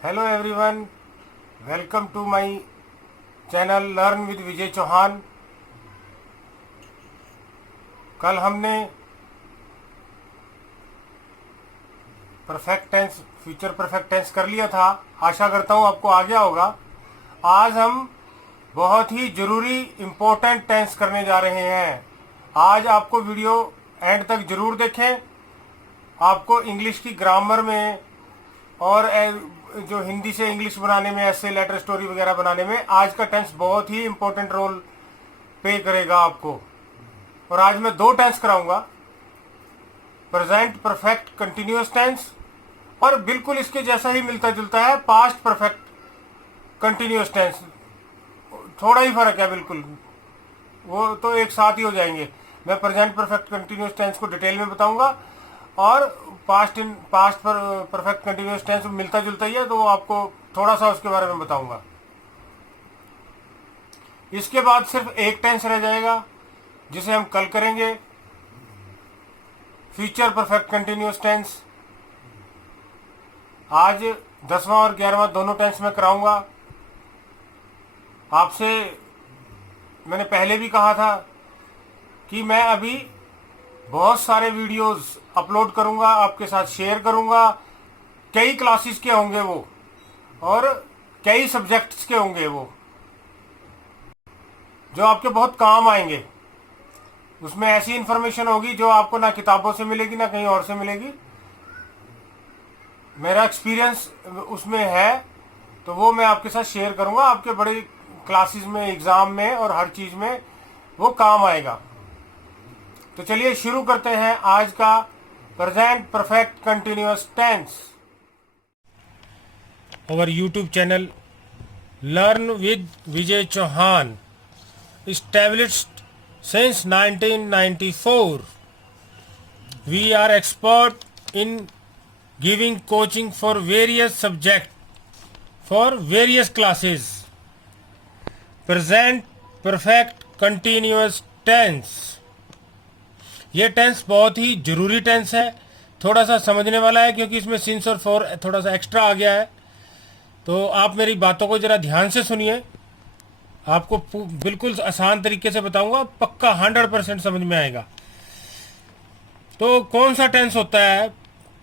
Hello everyone, welcome to my channel learn with Vijay Chauhan. कल हमने perfect tense, future perfect tense कर लिया था। आशा करता हूँ आपको आ गया होगा। आज हम बहुत ही ज़रूरी इम्पोर्टेंट टेंस करने जा रहे हैं। आज आपको वीडियो एंड तक ज़रूर देखें। आपको इंग्लिश की ग्रामर में और जो हिंदी से इंग्लिश बनाने में, ऐसे लेटर स्टोरी वगैरह बनाने में आज का टेंस बहुत ही इंपॉर्टेंट रोल प्ले करेगा आपको। और आज मैं दो टेंस कराऊंगा, प्रेजेंट परफेक्ट कंटिन्यूअस टेंस और बिल्कुल इसके जैसा ही मिलता जुलता है पास्ट परफेक्ट कंटिन्यूअस टेंस। थोड़ा ही फर्क है, बिल्कुल वो तो एक साथ ही हो जाएंगे। मैं प्रेजेंट परफेक्ट कंटिन्यूअस टेंस को डिटेल में बताऊंगा और पास्ट परफेक्ट कंटिन्यूअस टेंस मिलता जुलता ही है, तो आपको थोड़ा सा उसके बारे में बताऊंगा। इसके बाद सिर्फ एक टेंस रह जाएगा जिसे हम कल करेंगे, फ्यूचर परफेक्ट कंटिन्यूअस टेंस। आज 10वां और 11वां दोनों टेंस में कराऊंगा। आपसे मैंने पहले भी कहा था कि मैं अभी बहुत सारे वीडियोस अपलोड करूंगा, आपके साथ शेयर करूंगा। कई क्लासेस के होंगे वो और कई सब्जेक्ट्स के होंगे वो, जो आपके बहुत काम आएंगे। उसमें ऐसी इंफॉर्मेशन होगी जो आपको ना किताबों से मिलेगी ना कहीं और से मिलेगी। मेरा एक्सपीरियंस उसमें है, तो वो मैं आपके साथ शेयर करूंगा। आपके बड़े क्लासेस में, एग्जाम में और हर चीज में वो काम आएगा। तो चलिए शुरू करते हैं आज का प्रेजेंट परफेक्ट कंटिन्यूअस टेंस। और YouTube channel learn with Vijay Chauhan, established since 1994. We are expert in giving coaching for various subjects for various classes. Present perfect continuous tense। ये टेंस बहुत ही जरूरी टेंस है, थोड़ा सा समझने वाला है क्योंकि इसमें सिंस और फॉर थोड़ा सा एक्स्ट्रा आ गया है। तो आप मेरी बातों को जरा ध्यान से सुनिए, आपको बिल्कुल आसान तरीके से बताऊंगा, पक्का 100% समझ में आएगा। तो कौन सा टेंस होता है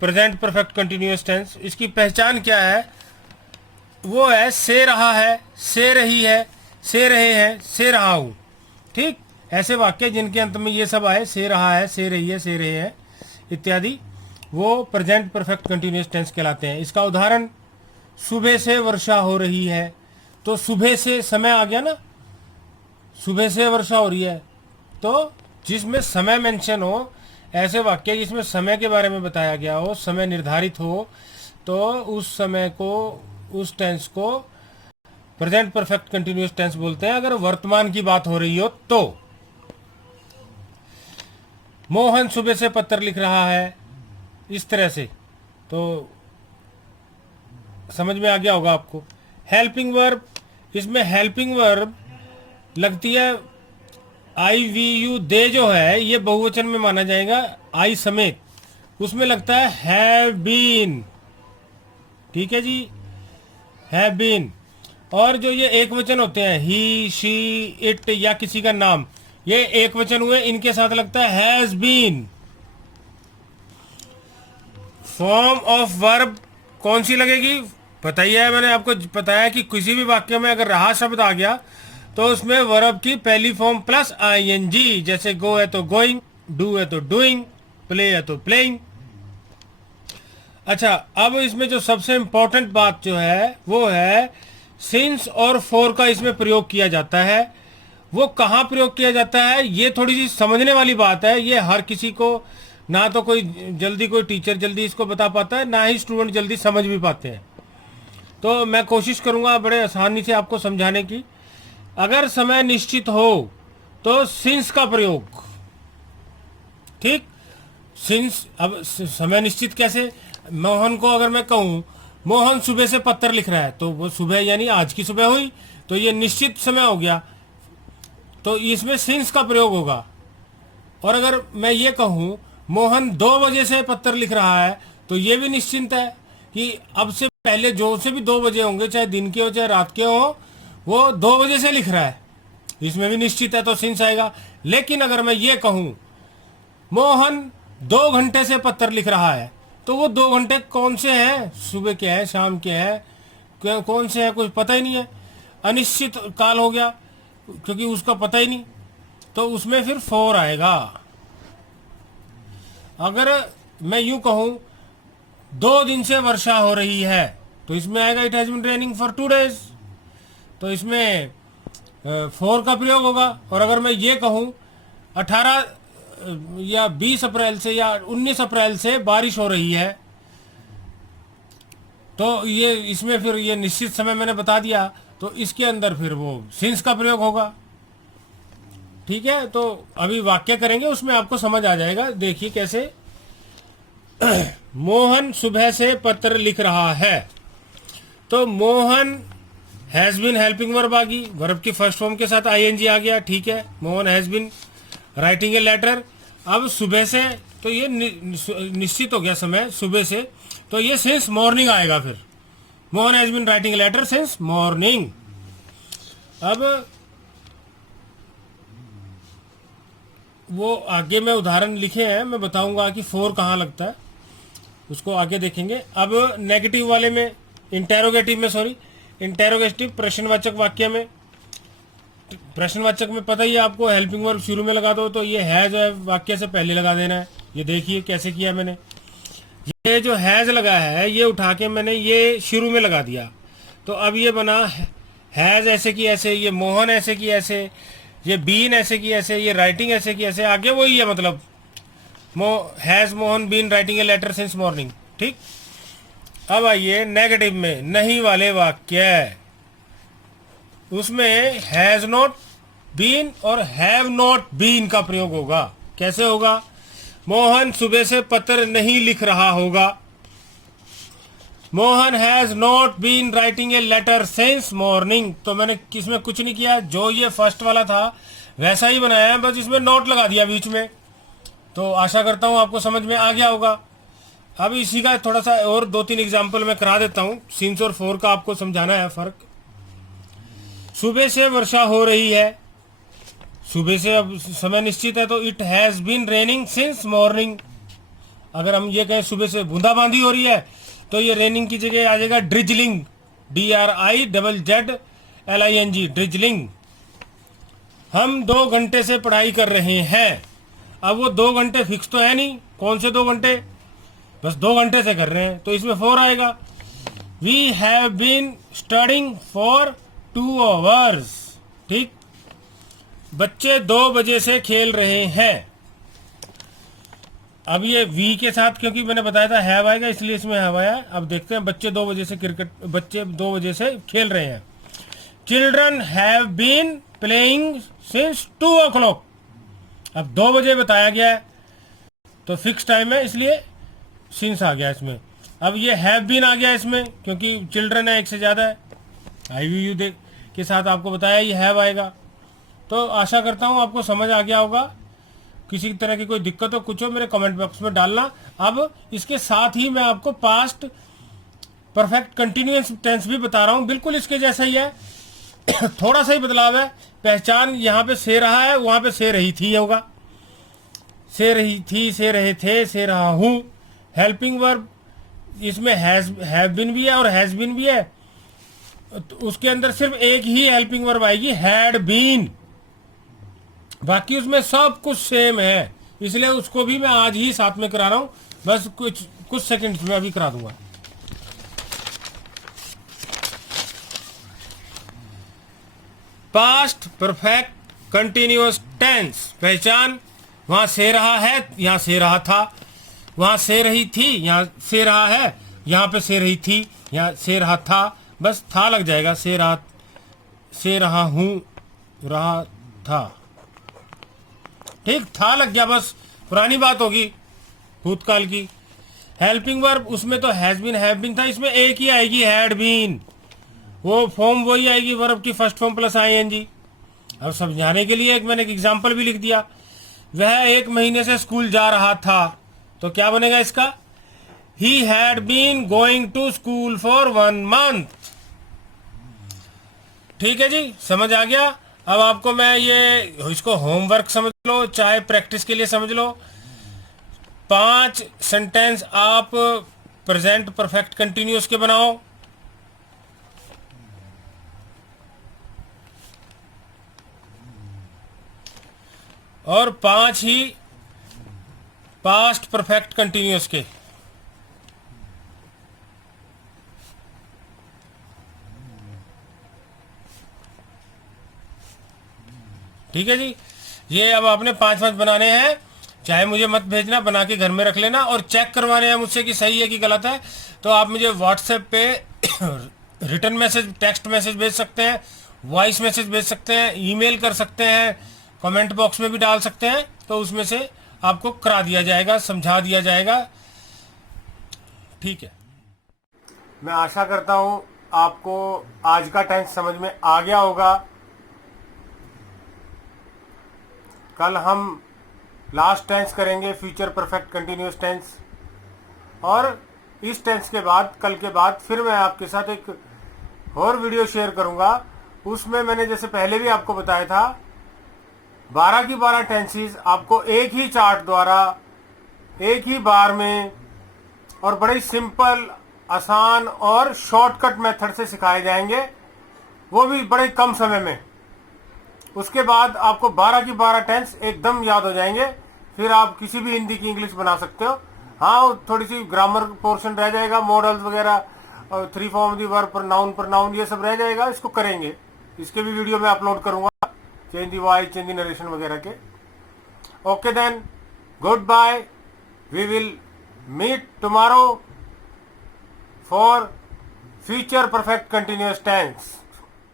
प्रेजेंट परफेक्ट कंटिन्यूअस टेंस? इसकी पहचान क्या है? वो है से रहा है, से रही है, से रहे हैं, से रहा हूं। ठीक, ऐसे वाक्य जिनके अंत में ये सब आए, से रहा है, से रही है, से रहे हैं इत्यादि, वो प्रेजेंट परफेक्ट कंटिन्यूअस टेंस कहलाते हैं। इसका उदाहरण, सुबह से वर्षा हो रही है। तो सुबह से समय आ गया ना, सुबह से वर्षा हो रही है। तो जिसमें समय मेंशन हो, ऐसे वाक्य जिसमें समय के बारे में बताया गया हो, समय निर्धारित हो, तो उस समय को, उस टेंस को प्रेजेंट परफेक्ट कंटिन्यूअस टेंस बोलते हैं। अगर वर्तमान की बात हो रही हो तो मोहन सुबह से पत्र लिख रहा है, इस तरह से, तो समझ में आ गया होगा आपको। हेल्पिंग वर्ब, इसमें हेल्पिंग वर्ब लगती है आई वी यू, दे जो है ये बहुवचन में माना जाएगा आई समेत, उसमें लगता है हैव बीन। ठीक है जी, हैव बीन। और जो ये एक वचन होते हैं, ही, शी, इट या किसी का नाम, ये एक वचन हुए, इनके साथ लगता है has been. Form of verb कौन सी लगेगी बताइए? मैंने आपको बताया कि किसी भी वाक्य में अगर रहा शब्द आ गया तो उसमें वर्ब की पहली फॉर्म प्लस आईएनजी। जैसे गो है तो गोइंग, डू है तो डूइंग, प्ले है तो प्लेइंग। अच्छा, अब इसमें जो सबसे इंपॉर्टेंट बात जो है वो है सिंस और फॉर का इसमें प्रयोग किया जाता है। वो कहाँ प्रयोग किया जाता है, ये थोड़ी सी समझने वाली बात है। ये हर किसी को, ना तो कोई जल्दी, कोई टीचर जल्दी इसको बता पाता है, ना ही स्टूडेंट जल्दी समझ भी पाते हैं। तो मैं कोशिश करूंगा बड़े आसानी से आपको समझाने की। अगर समय निश्चित हो तो सिंस का प्रयोग। ठीक, सिंस। अब समय निश्चित कैसे? मोहन को अगर मैं कहूं मोहन सुबह से पत्र लिख रहा है, तो वो सुबह यानी आज की सुबह हुई, तो ये निश्चित समय हो गया, तो इसमें सिंस का प्रयोग होगा। और अगर मैं ये कहूं मोहन 2 बजे से पत्र लिख रहा है, तो ये भी निश्चिंत है कि अब से पहले जो से भी 2 बजे होंगे, चाहे दिन के हो चाहे रात के हो, वो 2 बजे से लिख रहा है, इसमें भी निश्चित है तो सिंस आएगा। लेकिन अगर मैं ये कहूं मोहन 2 घंटे से पत्र लिख रहा है, तो वो 2 घंटे कौन से हैं, सुबह के हैं शाम के हैं, कौन से हैं कुछ पता ही नहीं है, अनिश्चित काल हो गया क्योंकि उसका पता ही नहीं, तो उसमें फिर 4 आएगा। अगर मैं यूं कहूं 2 दिन से वर्षा हो रही है, तो इसमें आएगा it has been raining for 2 days, तो इसमें 4 का प्रयोग होगा। और अगर मैं ये कहूं 18 या 20 अप्रैल से या 19 अप्रैल से बारिश हो रही है, तो ये इसमें फिर ये निश्चित समय मैंने बता दिया, तो इसके अंदर फिर वो सिंस का प्रयोग होगा। ठीक है, तो अभी वाक्य करेंगे, उसमें आपको समझ आ जाएगा। देखिए कैसे। मोहन सुबह से पत्र लिख रहा है, तो Mohan has been helping verb आ गई, वर्ब की फर्स्ट फॉर्म के साथ आईएनजी आ गया। ठीक है, Mohan has been writing a letter. अब सुबह से, तो ये निश्चित हो गया समय सुबह से, तो ये सिंस मॉर्निंग आएगा। फिर Mohan has been writing a letter since morning. अब वो आगे मैं उदाहरण लिखे हैं, मैं बताऊंगा कि 4 कहाँ लगता है, उसको आगे देखेंगे। अब नेगेटिव वाले में, इंटेरोगेटिव प्रश्नवाचक वाक्य में, प्रश्नवाचक में पता ही है आपको, हेल्पिंग वर्ब शुरू में लगा दो, तो ये है जो है वाक्य से पहले लगा देना है। ये देखिए कैसे किया मैंने, ये जो हैज लगा है ये उठा के मैंने ये शुरू में लगा दिया, तो अब ये बना हैज ऐसे की ऐसे, ये मोहन ऐसे की ऐसे, ये बीन ऐसे की ऐसे, ये राइटिंग ऐसे की ऐसे, आगे वही है, मतलब has Mohan been writing a letter since morning. ठीक, अब आइए नेगेटिव में, नहीं वाले वाक्य, उसमें हैज नॉट बीन और हैव नॉट बीन का प्रयोग होगा। कैसे होगा? मोहन सुबह से पत्र नहीं लिख रहा होगा, Mohan has not been writing a letter since morning. तो मैंने किसमें कुछ नहीं किया, जो ये फर्स्ट वाला था वैसा ही बनाया है, बस इसमें नोट लगा दिया बीच में। तो आशा करता हूं आपको समझ में आ गया होगा। अब इसी का थोड़ा सा और 2-3 एग्जाम्पल मैं करा देता हूं, सिंस और 4 का आपको समझाना है फर्क। सुबह से वर्षा हो रही है, सुबह से अब समय निश्चित है, तो it has been raining since morning. अगर हम ये कहें सुबह से बूंदाबांदी हो रही है, तो ये रेनिंग की जगह आ जाएगा ड्रिजलिंग, DRIZZLING, ड्रिजलिंग। हम 2 घंटे से पढ़ाई कर रहे हैं। अब वो 2 घंटे फिक्स तो है नहीं, कौन से 2 घंटे, बस 2 घंटे से कर रहे हैं, तो इसमें 4 आएगा। We have been studying for 2 hours. ठीक, बच्चे 2 बजे से खेल रहे हैं। अब ये वी के साथ, क्योंकि मैंने बताया था हैव आएगा, इसलिए इसमें हैव आया। अब देखते हैं, बच्चे 2 बजे से बच्चे 2 बजे से खेल रहे हैं। Children have been playing since 2 o'clock। अब 2 बजे बताया गया है, तो फिक्स टाइम है, इसलिए सिंस आ गया इसमें। अब ये हैव बीन आ गया इसमें, क्योंकि चिल्ड्रन है, एक से ज़्यादा है, IVU के साथ आपको बताया ये हैव आएगा। तो आशा करता हूँ आपको समझ आ गया होगा। किसी तरह की कोई दिक्कत हो, कुछ हो, मेरे कमेंट बॉक्स में डालना। अब इसके साथ ही मैं आपको पास्ट परफेक्ट कंटिन्यूअस टेंस भी बता रहा हूँ, बिल्कुल इसके जैसा ही है। थोड़ा सा ही बदलाव है, पहचान यहाँ पे से रहा है, वहाँ पे से रही थी होगा, से रही थी, से रहे थे, से रहा हूँ। हेल्पिंग वर्ब इसमें हैव बीन भी है और हैज बीन भी है, तो उसके अंदर सिर्फ एक ही हेल्पिंग वर्ब आएगी, हैड बीन। बाकी उसमें सब कुछ सेम है, इसलिए उसको भी मैं आज ही साथ में करा रहा हूं, बस कुछ सेकंड्स में अभी करा दूंगा। पास्ट परफेक्ट कंटिन्यूअस टेंस पहचान, वहां से रहा है, यहां से रहा था, वहां से रही थी, यहां से रहा है, यहां पे से रही थी, यहां से रहा था, बस था लग जाएगा, से रहा हूं, रहा था। ठीक, था लग गया, बस पुरानी बात होगी, भूतकाल की। हेल्पिंग वर्ब उसमें तो हैज बीन हैव बीन था, इसमें एक ही आएगी, हैड बीन। वो फॉर्म वही आएगी, वर्ब की फर्स्ट फॉर्म प्लस ING। अब समझाने के लिए मैंने एक एग्जाम्पल भी लिख दिया। वह 1 महीने से स्कूल जा रहा था, तो क्या बनेगा इसका, he had been going to school for 1 month। ठीक है जी, समझ आ गया। अब आपको मैं ये इसको होमवर्क समझ लो, चाहे प्रैक्टिस के लिए समझ लो। 5 सेंटेंस आप प्रेजेंट परफेक्ट कंटिन्यूस के बनाओ, और 5 ही पास्ट परफेक्ट कंटिन्यूस के। ठीक है जी, ये अब आपने 5 बनाने हैं। चाहे मुझे मत भेजना, बना के घर में रख लेना, और चेक करवाने हैं मुझसे कि सही है कि गलत है। तो आप मुझे व्हाट्सएप पे रिटर्न मैसेज, टेक्स्ट मैसेज भेज सकते हैं, वॉइस मैसेज भेज सकते हैं, ईमेल कर सकते हैं, कमेंट बॉक्स में भी डाल सकते हैं। तो उसमें से आपको करा दिया जाएगा, समझा दिया जाएगा। ठीक है, मैं आशा करता हूँ आपको आज का टेंस समझ में आ गया होगा। कल हम लास्ट टेंस करेंगे, फ्यूचर परफेक्ट कंटिन्यूस टेंस, और इस टेंस के बाद, कल के बाद फिर मैं आपके साथ एक और वीडियो शेयर करूंगा। उसमें मैंने जैसे पहले भी आपको बताया था, 12 की 12 टेंसेस आपको एक ही चार्ट द्वारा, एक ही बार में, और बड़े सिंपल, आसान और शॉर्टकट मेथड से सिखाए जाएंगे, वो भी बड़े कम समय में। उसके बाद आपको 12 की 12 टेंस एकदम याद हो जाएंगे। फिर आप किसी भी हिंदी की इंग्लिश बना सकते हो। हाँ, थोड़ी सी ग्रामर पोर्शन रह जाएगा, मॉडल्स वगैरह, 3 फॉर्म दी वर्ब, प्रनाउन, ये सब रह जाएगा। इसको करेंगे, इसके भी वीडियो मैं अपलोड करूंगा, change the voice, change the narration वगैरह के। Okay then, goodbye, we will meet tomorrow for future perfect continuous tense.